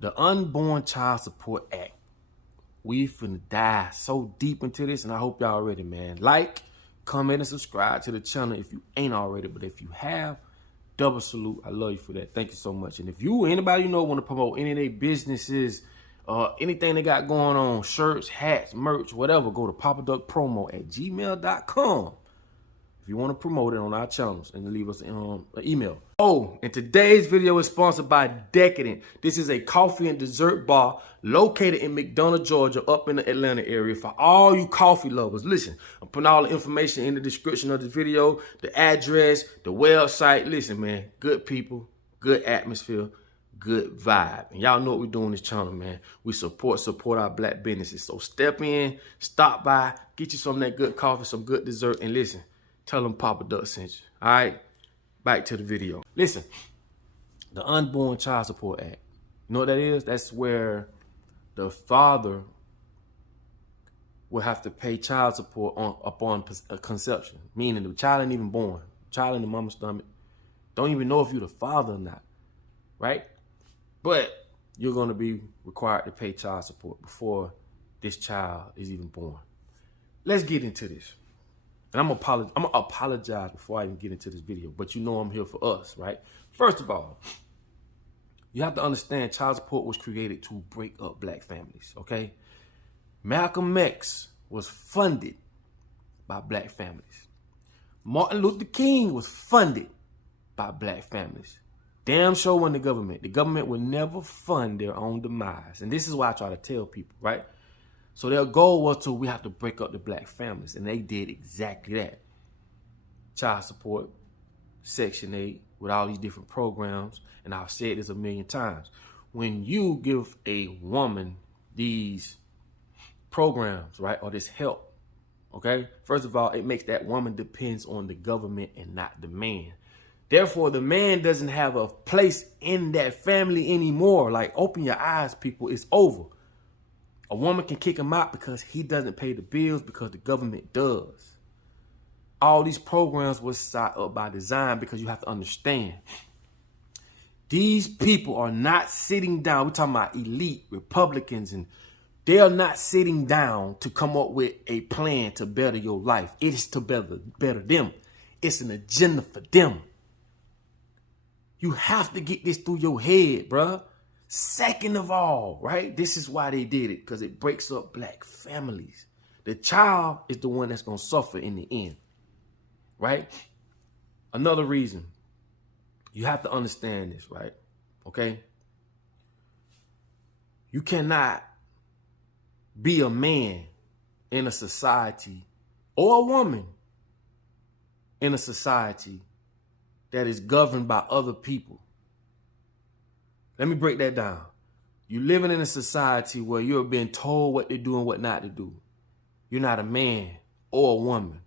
The Unborn Child Support Act. We finna dive so deep into this, and I hope y'all ready, man. Like, comment, and subscribe to the channel if you ain't already. But if you have, double salute. I love you for that. Thank you so much. And if you, anybody you know, want to promote any of their businesses, anything they got going on, shirts, hats, merch, whatever, go to papaduckpromo@gmail.com. If you want to promote it on our channels, and leave us an email. Oh, and today's video is sponsored by Decadent. This is a coffee and dessert bar located in Mcdonough, Georgia, up in the Atlanta area. For all you coffee lovers, listen, I'm putting all the information in the description of this video, the address, the website. Listen, man, good people, good atmosphere, good vibe. And y'all know what we do on this channel, man. We support our black businesses. So step in, stop by, get you some of that good coffee, some good dessert, and listen, tell them Papa Duck sent you. All right, back to the video. Listen, the Unborn Child Support Act. You know what that is? That's where the father will have to pay child support upon conception, meaning the child ain't even born. The child in the mama's stomach don't even know if you're the father or not, right? But you're going to be required to pay child support before this child is even born. Let's get into this. And I'm gonna apologize before I even get into this video, but you know I'm here for us, right? First of all, you have to understand child support was created to break up black families, okay? Malcolm X was funded by black families. Martin Luther King was funded by black families. Damn sure wasn't the government. The government would never fund their own demise. And this is why I try to tell people, right? So their goal was we have to break up the black families, and they did exactly that. Child support, Section 8, with all these different programs, and I've said this a million times. When you give a woman these programs, right, or this help, okay, first of all, it makes that woman depends on the government and not the man. Therefore, the man doesn't have a place in that family anymore. Like, open your eyes, people, it's over. A woman can kick him out because he doesn't pay the bills because the government does. All these programs were set up by design because you have to understand. These people are not sitting down. We're talking about elite Republicans, and they are not sitting down to come up with a plan to better your life. It is to better them. It's an agenda for them. You have to get this through your head, bruh. Second of all, right, this is why they did it, because it breaks up black families. The child is the one that's going to suffer in the end, right? Another reason, you have to understand this, right? Okay? You cannot be a man in a society or a woman in a society that is governed by other people. Let me break that down. You're living in a society where you're being told what to do and what not to do. You're not a man or a woman.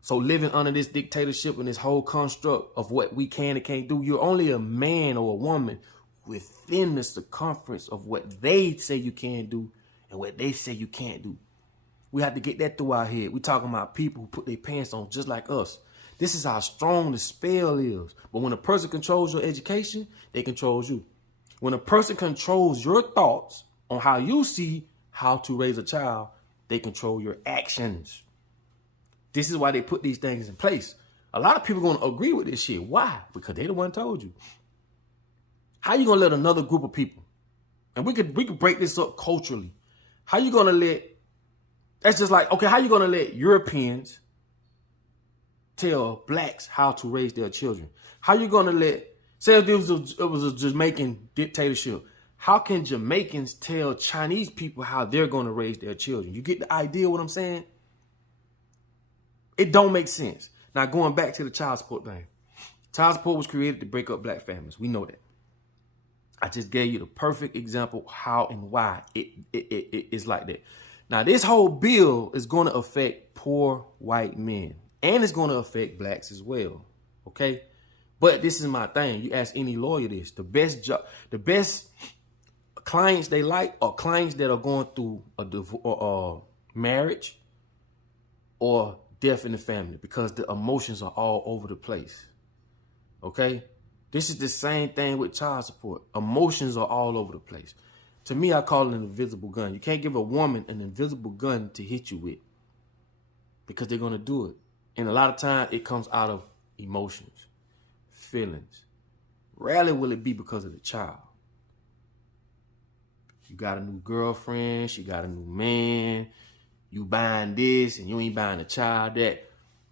So living under this dictatorship and this whole construct of what we can and can't do, you're only a man or a woman within the circumference of what they say you can do and what they say you can't do. We have to get that through our head. We're talking about people who put their pants on just like us. This is how strong the spell is. But when a person controls your education, they control you. When a person controls your thoughts on how you see how to raise a child, they control your actions. This is why they put these things in place. A lot of people are going to agree with this shit. Why? Because they the one told you. How you going to let another group of people, and we could break this up culturally. How you going to let, that's just like, okay, how you going to let Europeans tell blacks how to raise their children? How you going to let, say if it was a Jamaican dictatorship, how can Jamaicans tell Chinese people how they're going to raise their children? You get the idea what I'm saying? It don't make sense. Now, going back to the child support thing. Child support was created to break up black families. We know that. I just gave you the perfect example how and why it is like that. Now, this whole bill is going to affect poor white men. And it's going to affect blacks as well. Okay? But this is my thing. You ask any lawyer this. The best clients they like are clients that are going through a marriage or death in the family, because the emotions are all over the place. Okay? This is the same thing with child support. Emotions are all over the place. To me, I call it an invisible gun. You can't give a woman an invisible gun to hit you with because they're going to do it. And a lot of times it comes out of emotions, feelings. Rarely will it be because of the child. You got a new girlfriend, she got a new man, you buying this and you ain't buying a child that.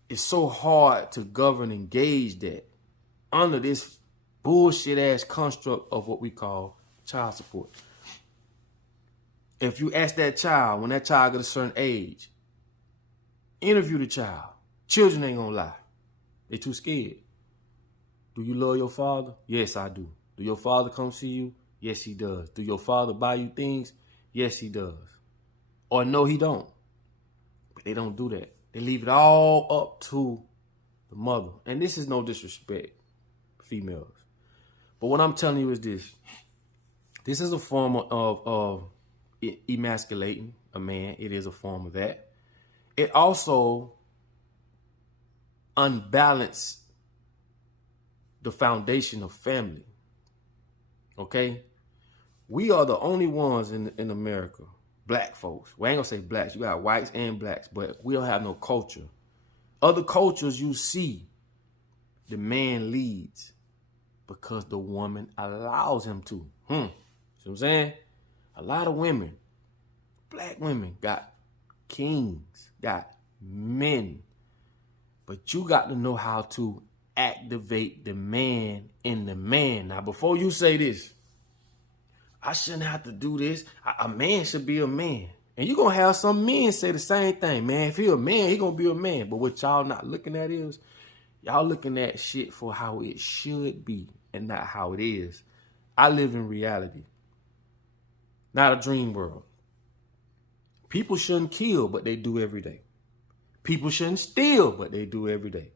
It's so hard to govern and gauge that under this bullshit ass construct of what we call child support. If you ask that child, when that child gets a certain age, interview the child. Children ain't gonna lie. They too scared. Do you love your father? Yes, I do. Do your father come see you? Yes, he does. Do your father buy you things? Yes, he does. Or no, he don't. But they don't do that. They leave it all up to the mother. And this is no disrespect, females. But what I'm telling you is this. This is a form of emasculating a man. It is a form of that. It also unbalanced the foundation of family. Okay? We are the only ones in America, black folks. We ain't gonna say blacks. You got whites and blacks, but we don't have no culture. Other cultures you see, the man leads because the woman allows him to. See what I'm saying? A lot of women, black women, got kings, got men. But you got to know how to activate the man in the man. Now, before you say this, I shouldn't have to do this. A man should be a man. And you're going to have some men say the same thing, man. If he a man, he going to be a man. But what y'all not looking at is, y'all looking at shit for how it should be and not how it is. I live in reality, not a dream world. People shouldn't kill, but they do every day. People shouldn't steal, but they do every day.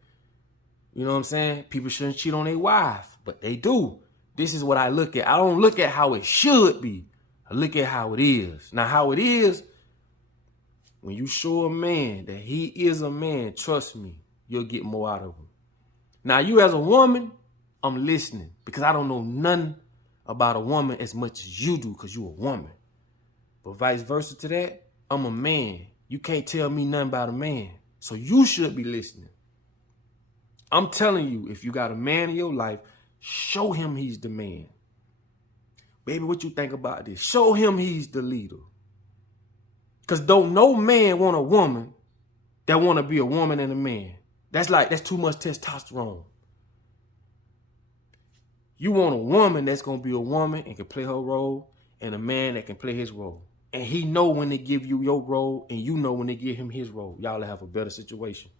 You know what I'm saying? People shouldn't cheat on their wife, but they do. This is what I look at. I don't look at how it should be. I look at how it is. Now, how it is, when you show a man that he is a man, trust me, you'll get more out of him. Now, you as a woman, I'm listening because I don't know nothing about a woman as much as you do because you're a woman. But vice versa to that, I'm a man. You can't tell me nothing about a man. So you should be listening. I'm telling you, if you got a man in your life, show him he's the man. Baby, what you think about this? Show him he's the leader. Because don't no man want a woman that want to be a woman and a man. That's too much testosterone. You want a woman that's going to be a woman and can play her role, and a man that can play his role. And he know when they give you your role, and you know when they give him his role. Y'all will have a better situation.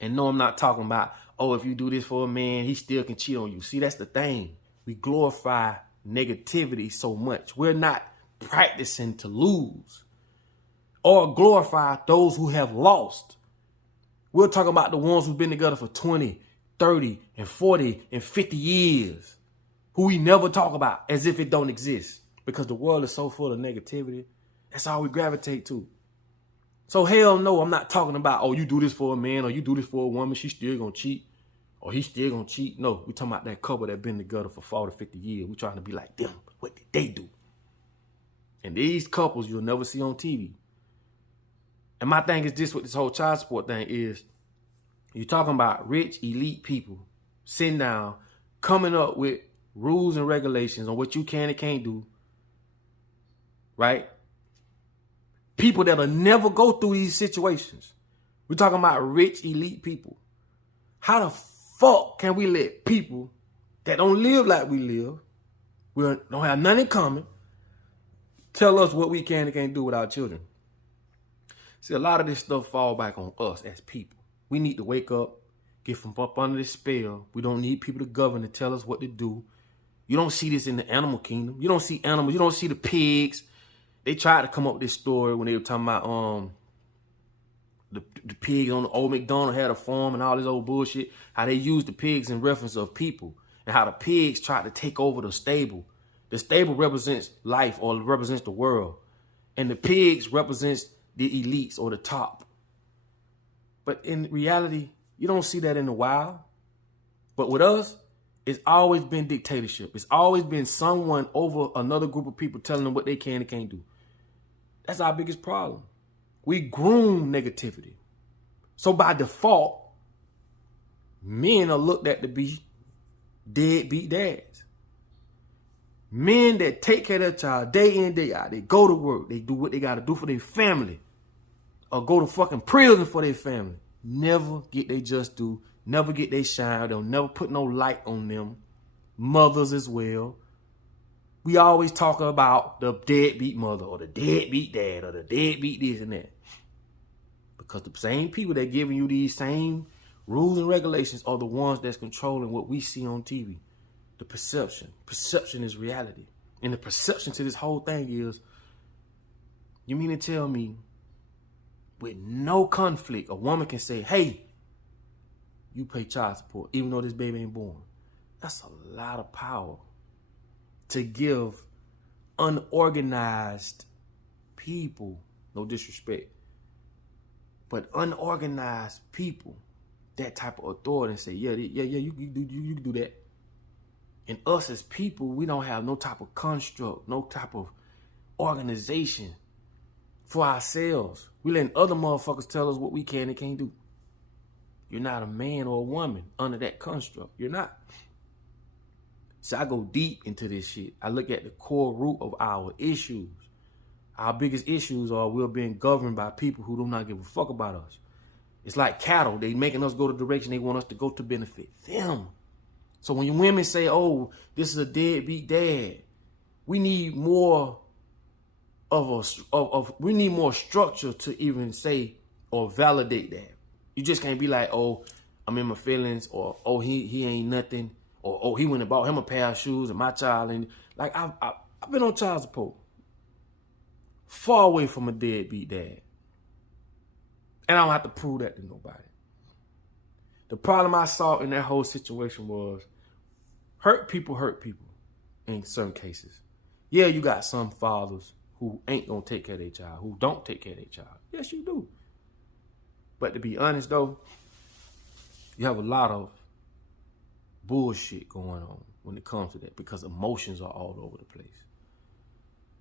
And no, I'm not talking about, oh, if you do this for a man, he still can cheat on you. See, that's the thing. We glorify negativity so much. We're not practicing to lose or glorify those who have lost. We're talking about the ones who've been together for 20, 30, and 40, and 50 years, who we never talk about as if it don't exist. Because the world is so full of negativity. That's all we gravitate to. So hell no, I'm not talking about, oh, you do this for a man or you do this for a woman, she's still going to cheat or he's still going to cheat. No, we're talking about that couple that been together for 40, 50 years. We're trying to be like them. What did they do? And these couples you'll never see on TV. And my thing is this with this whole child support thing is you're talking about rich, elite people sitting down, coming up with rules and regulations on what you can and can't do. Right? People that'll never go through these situations. We're talking about rich, elite people. How the fuck can we let people that don't live like we live, we don't have nothing in common, tell us what we can and can't do with our children? See, a lot of this stuff fall back on us as people. We need to wake up, get from up under this spell. We don't need people to govern to tell us what to do. You don't see this in the animal kingdom. You don't see animals. You don't see the pigs. They tried to come up with this story when they were talking about the pig on the old Mcdonough had a farm and all this old bullshit. How they used the pigs in reference of people and how the pigs tried to take over the stable. The stable represents life or represents the world. And the pigs represents the elites or the top. But in reality, you don't see that in the wild. But with us, It's always been dictatorship. It's always been someone over another group of people telling them what they can and can't do. That's our biggest problem. We groom negativity. So by default, men are looked at to be deadbeat dads. Men that take care of their child day in, day out. They go to work. They do what they got to do for their family. Or go to fucking prison for their family. Never get their just due. Never get their shine. They'll never put no light on them. Mothers as well. We always talk about the deadbeat mother or the deadbeat dad or the deadbeat this and that. Because the same people that giving you these same rules and regulations are the ones that's controlling what we see on TV. The perception. Perception is reality. And the perception to this whole thing is, you mean to tell me with no conflict, a woman can say, hey, you pay child support, even though this baby ain't born. That's a lot of power to give unorganized people, no disrespect, but unorganized people that type of authority and say, yeah, you can do that. And us as people, we don't have no type of construct, no type of organization for ourselves. We letting other motherfuckers tell us what we can and can't do. You're not a man or a woman under that construct. You're not. So I go deep into this shit. I look at the core root of our issues. Our biggest issues are we're being governed by people who do not give a fuck about us. It's like cattle. They making us go the direction they want us to go to benefit them. So when your women say, oh, this is a deadbeat dad, we need more we need more structure to even say or validate that. You just can't be like, oh, I'm in my feelings, or oh, he ain't nothing, or oh, he went and bought him a pair of shoes and my child. And like I've been on child support, far away from a deadbeat dad. And I don't have to prove that to nobody. The problem I saw in that whole situation was hurt people in certain cases. Yeah, you got some fathers who ain't gonna take care of their child, who don't take care of their child. Yes, you do. But to be honest though, you have a lot of bullshit going on when it comes to that because emotions are all over the place.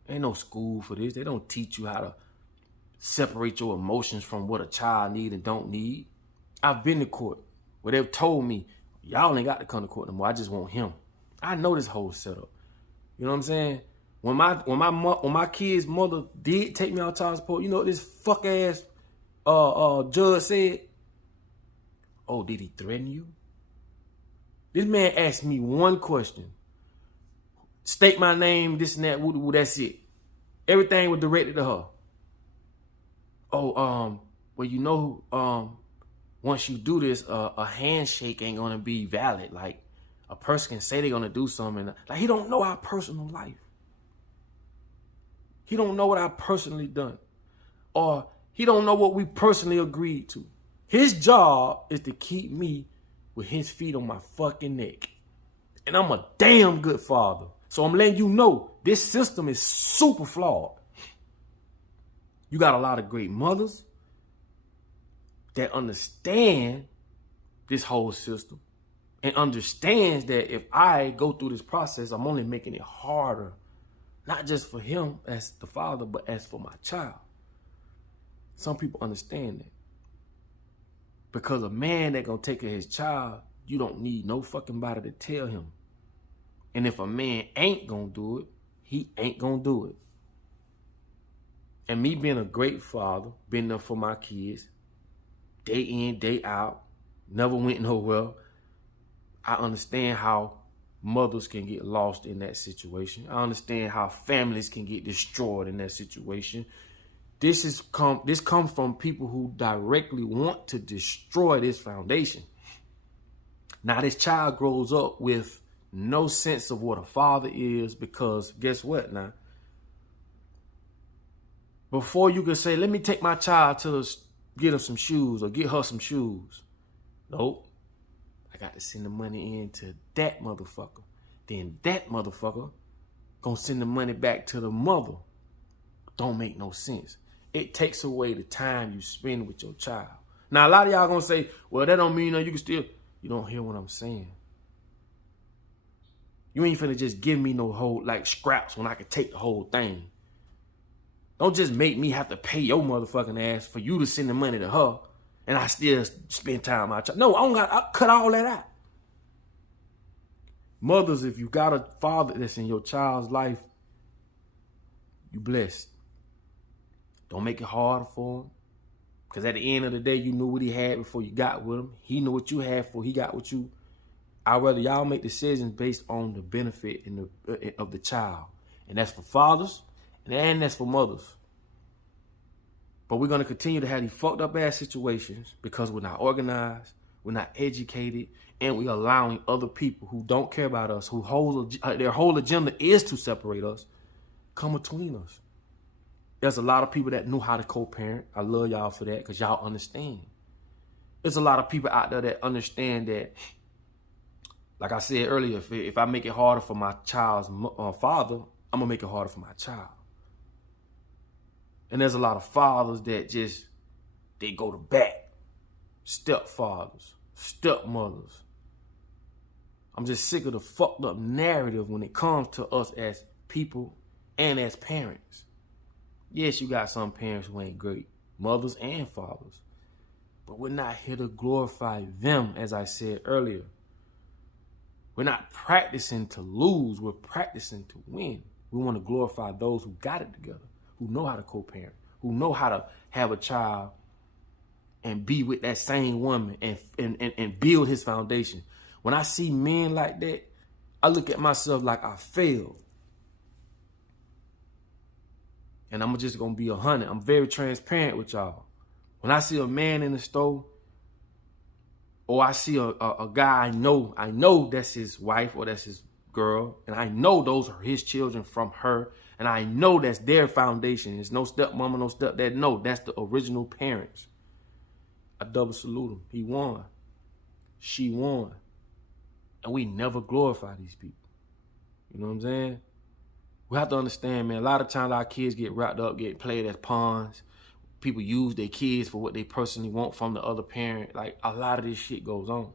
Ain't no school for this. They don't teach you how to separate your emotions from what a child need and don't need. I've been to court where they've told me, y'all ain't got to come to court no more. I just want him. I know this whole setup. You know what I'm saying? When my kid's mother did take me out child support, you know what this fuck ass judge said? Oh, did he threaten you? This man asked me one question. State my name, this and that, woo, that's it. Everything was directed to her. Oh, well, you know, once you do this, a handshake ain't gonna be valid. Like, a person can say they're gonna do something. Like, he don't know our personal life. He don't know what I personally done. Or he don't know what we personally agreed to. His job is to keep me with his feet on my fucking neck. And I'm a damn good father. So I'm letting you know, this system is super flawed. You got a lot of great mothers that understand this whole system and understands that if I go through this process, I'm only making it harder, not just for him as the father, but as for my child. Some people understand that. Because a man that gonna take care of his child, you don't need no fucking body to tell him. And if a man ain't gonna do it, he ain't gonna do it. And me being a great father, been there for my kids, day in, day out, never went nowhere. I understand how mothers can get lost in that situation. I understand how families can get destroyed in that situation. This comes from people who directly want to destroy this foundation. Now this child grows up with no sense of what a father is, because guess what now? Before you can say, let me take my child to get him some shoes or get her some shoes. Nope. I got to send the money in to that motherfucker. Then that motherfucker gonna send the money back to the mother. Don't make no sense. It takes away the time you spend with your child. Now, a lot of y'all gonna say, well, that don't mean you can still, you don't hear what I'm saying. You ain't finna just give me no whole, like, scraps when I can take the whole thing. Don't just make me have to pay your motherfucking ass for you to send the money to her and I still spend time with my child. No, I cut all that out. Mothers, if you got a father that's in your child's life, you blessed. Don't make it harder for him. Because at the end of the day, you knew what he had before you got with him. He knew what you had before he got with you. I'd rather y'all make decisions based on the benefit of the child. And that's for fathers and that's for mothers. But we're going to continue to have these fucked up ass situations because we're not organized, we're not educated, and we're allowing other people who don't care about us, who their whole agenda is to separate us, come between us. There's a lot of people that knew how to co-parent. I love y'all for that because y'all understand. There's a lot of people out there that understand that, like I said earlier, if I make it harder for my child's father, I'm going to make it harder for my child. And there's a lot of fathers that they go to bat. Stepfathers, stepmothers. I'm just sick of the fucked up narrative when it comes to us as people and as parents. Yes, you got some parents who ain't great, mothers and fathers. But we're not here to glorify them, as I said earlier. We're not practicing to lose, we're practicing to win. We want to glorify those who got it together, who know how to co-parent, who know how to have a child and be with that same woman and build his foundation. When I see men like that, I look at myself like I failed. And I'm just going to be 100. I'm very transparent with y'all. When I see a man in the store, or I see a guy I know that's his wife or that's his girl, and I know those are his children from her, and I know that's their foundation. It's no stepmama, no stepdad. No, that's the original parents. I double salute him. He won. She won. And we never glorify these people. You know what I'm saying? We have to understand, man, a lot of times our kids get wrapped up, get played as pawns. People use their kids for what they personally want from the other parent. Like, a lot of this shit goes on.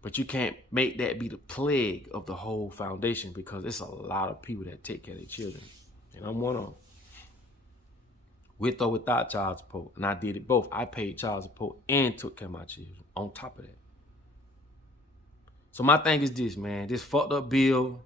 But you can't make that be the plague of the whole foundation because it's a lot of people that take care of their children. And I'm one of them. With or without child support. And I did it both. I paid child support and took care of my children on top of that. So my thing is this, man. This fucked up bill,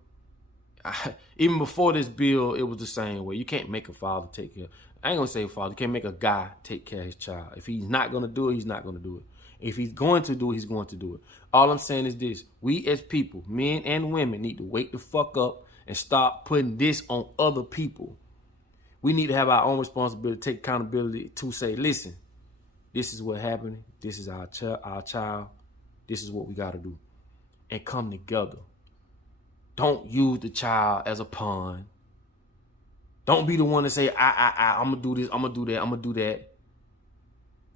even before this bill, it was the same way. You can't make a father take care. I ain't gonna say a father. You can't make a guy take care of his child. If he's not gonna do it, he's not gonna do it. If he's going to do it, he's going to do it. All I'm saying is this. We as people, men and women, need to wake the fuck up and stop putting this on other people. We need to have our own responsibility, take accountability to say, listen, this is what happened. This is our child. This is what we got to do. And come together. Don't use the child as a pawn. Don't be the one to say, I'm going to do this, I'm going to do that, I'm going to do that.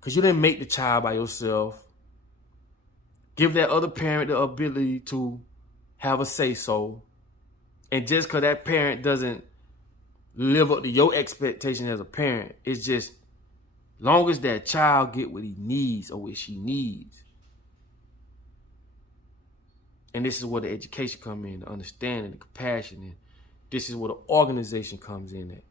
Because you didn't make the child by yourself. Give that other parent the ability to have a say-so. And just because that parent doesn't live up to your expectation as a parent, it's just, long as that child get what he needs or what she needs. And this is where the education comes in, the understanding, the compassion, and this is where the organization comes in at.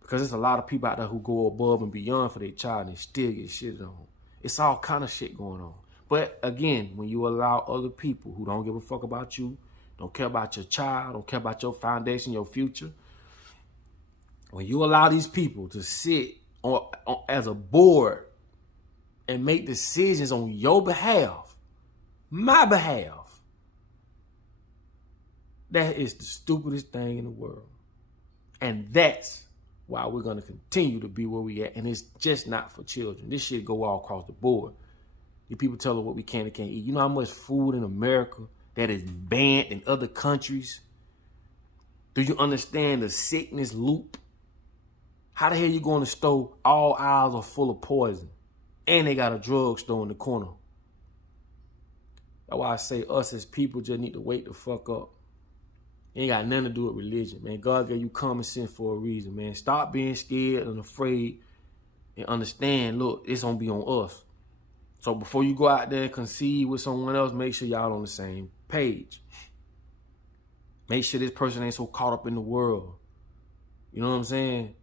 Because there's a lot of people out there who go above and beyond for their child and they still get shitted on. It's all kind of shit going on. But again, when you allow other people who don't give a fuck about you, don't care about your child, don't care about your foundation, your future, when you allow these people to sit on as a board and make decisions on your behalf, my behalf, that is the stupidest thing in the world. And that's why we're going to continue to be where we at. And it's just not for children. This shit go all across the board. You people tell us what we can and can't eat. You know how much food in America that is banned in other countries? Do you understand the sickness loop? How the hell you going to store? All aisles are full of poison. And they got a drugstore in the corner. That's why I say us as people just need to wake the fuck up. It ain't got nothing to do with religion, man. God gave you common sense for a reason, man. Stop being scared and afraid and understand, look, it's going to be on us. So before you go out there and concede with someone else, make sure y'all on the same page. Make sure this person ain't so caught up in the world. You know what I'm saying?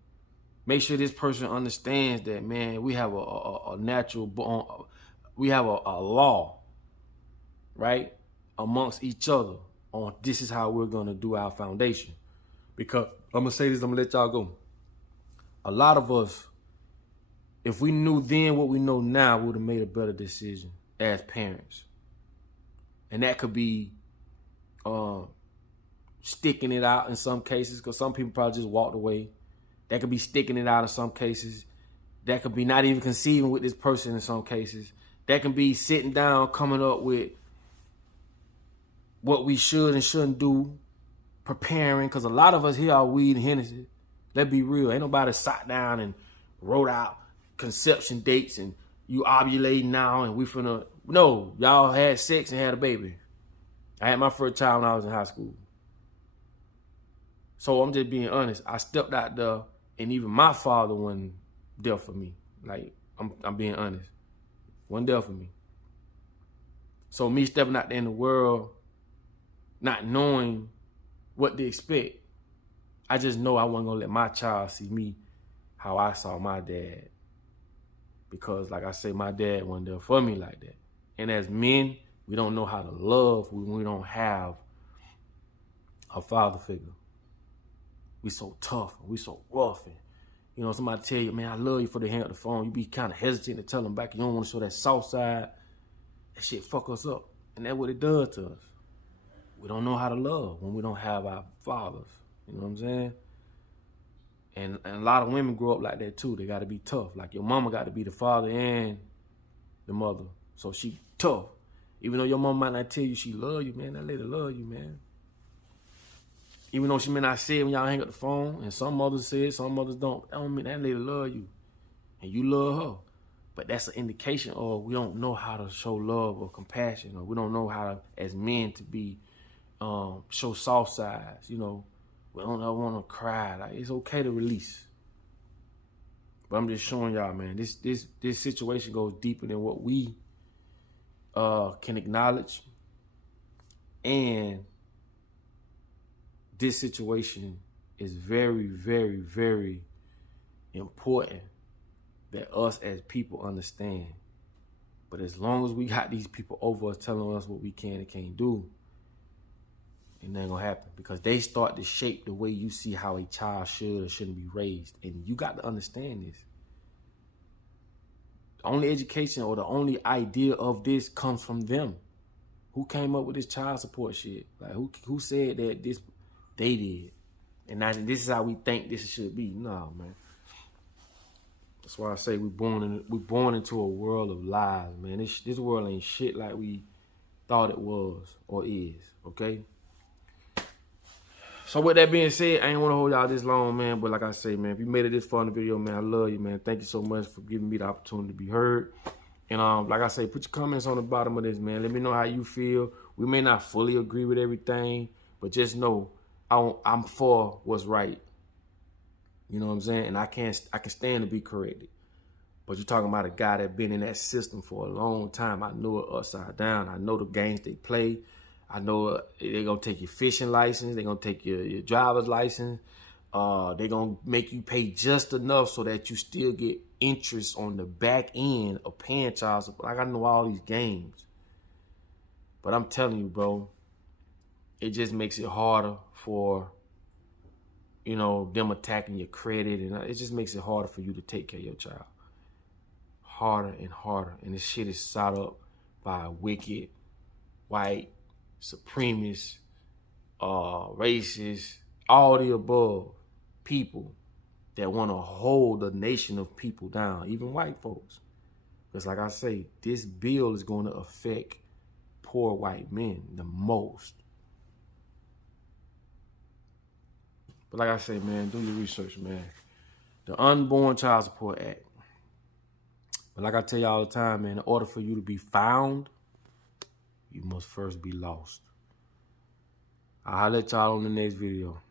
Make sure this person understands that, man, we have a natural, we have a law, right, amongst each other on this is how we're going to do our foundation. Because I'm going to say this, I'm going to let y'all go. A lot of us, if we knew then what we know now, we would have made a better decision as parents. And that could be sticking it out in some cases, because some people probably just walked away. That could be sticking it out in some cases. That could be not even conceiving with this person in some cases. That can be sitting down, coming up with what we should and shouldn't do, preparing, because a lot of us here are weed and Hennessy. Let's be real. Ain't nobody sat down and wrote out conception dates and you ovulating now and we finna, no, y'all had sex and had a baby. I had my first child when I was in high school. So I'm just being honest. I stepped out there and even my father wasn't there for me. Like, I'm being honest. Wasn't there for me. So me stepping out there in the world, not knowing what to expect, I just know I wasn't gonna let my child see me how I saw my dad. Because like I say, my dad wasn't there for me like that. And as men, we don't know how to love when we don't have a father figure. We so tough, we so rough. And, you know, somebody tell you, man, I love you, for they hang up the phone. You be kind of hesitant to tell them back. You don't want to show that soft side. That shit fuck us up. And that's what it does to us. We don't know how to love when we don't have our fathers. You know what I'm saying? And a lot of women grow up like that too. They got to be tough. Like your mama got to be the father and the mother. So she tough. Even though your mama might not tell you she love you, man, that lady love you, man. Even though she may not say it when y'all hang up the phone, and some mothers say it, some mothers don't. That don't mean that lady love you. And you love her. But that's an indication of we don't know how to show love or compassion, or we don't know how to, as men, to be, show soft sides, you know. We don't ever want to cry. Like, it's okay to release. But I'm just showing y'all, man, this situation goes deeper than what we can acknowledge. And this situation is very, very, very important that us as people understand. But as long as we got these people over us telling us what we can and can't do, it ain't gonna happen, because they start to shape the way you see how a child should or shouldn't be raised. And you got to understand this. The only education or the only idea of this comes from them. Who came up with this child support shit? Like who said that this they did? And now this is how we think this should be. No, man. That's why I say we're born into a world of lies, man. This world ain't shit like we thought it was or is, okay? So with that being said, I ain't want to hold y'all this long, man. But like I say, man, if you made it this far in the video, man, I love you, man. Thank you so much for giving me the opportunity to be heard. And like I say, put your comments on the bottom of this, man. Let me know how you feel. We may not fully agree with everything, but just know I'm for what's right. You know what I'm saying? And I can stand to be corrected. But you're talking about a guy that been in that system for a long time. I know it upside down. I know the games they play. I know they're going to take your fishing license. They're going to take your driver's license. They're going to make you pay just enough so that you still get interest on the back end of paying child support. Like, I know all these games. But I'm telling you, bro, it just makes it harder for, you know, them attacking your credit. And it just makes it harder for you to take care of your child. Harder and harder. And this shit is set up by wicked, white, supremacists, racists, all the above people that want to hold a nation of people down, even white folks. Because like I say, this bill is going to affect poor white men the most. But like I say, man, do your research, man. The Unborn Child Support Act. But like I tell you all the time, man, in order for you to be found, you must first be lost. I'll let y'all on the next video.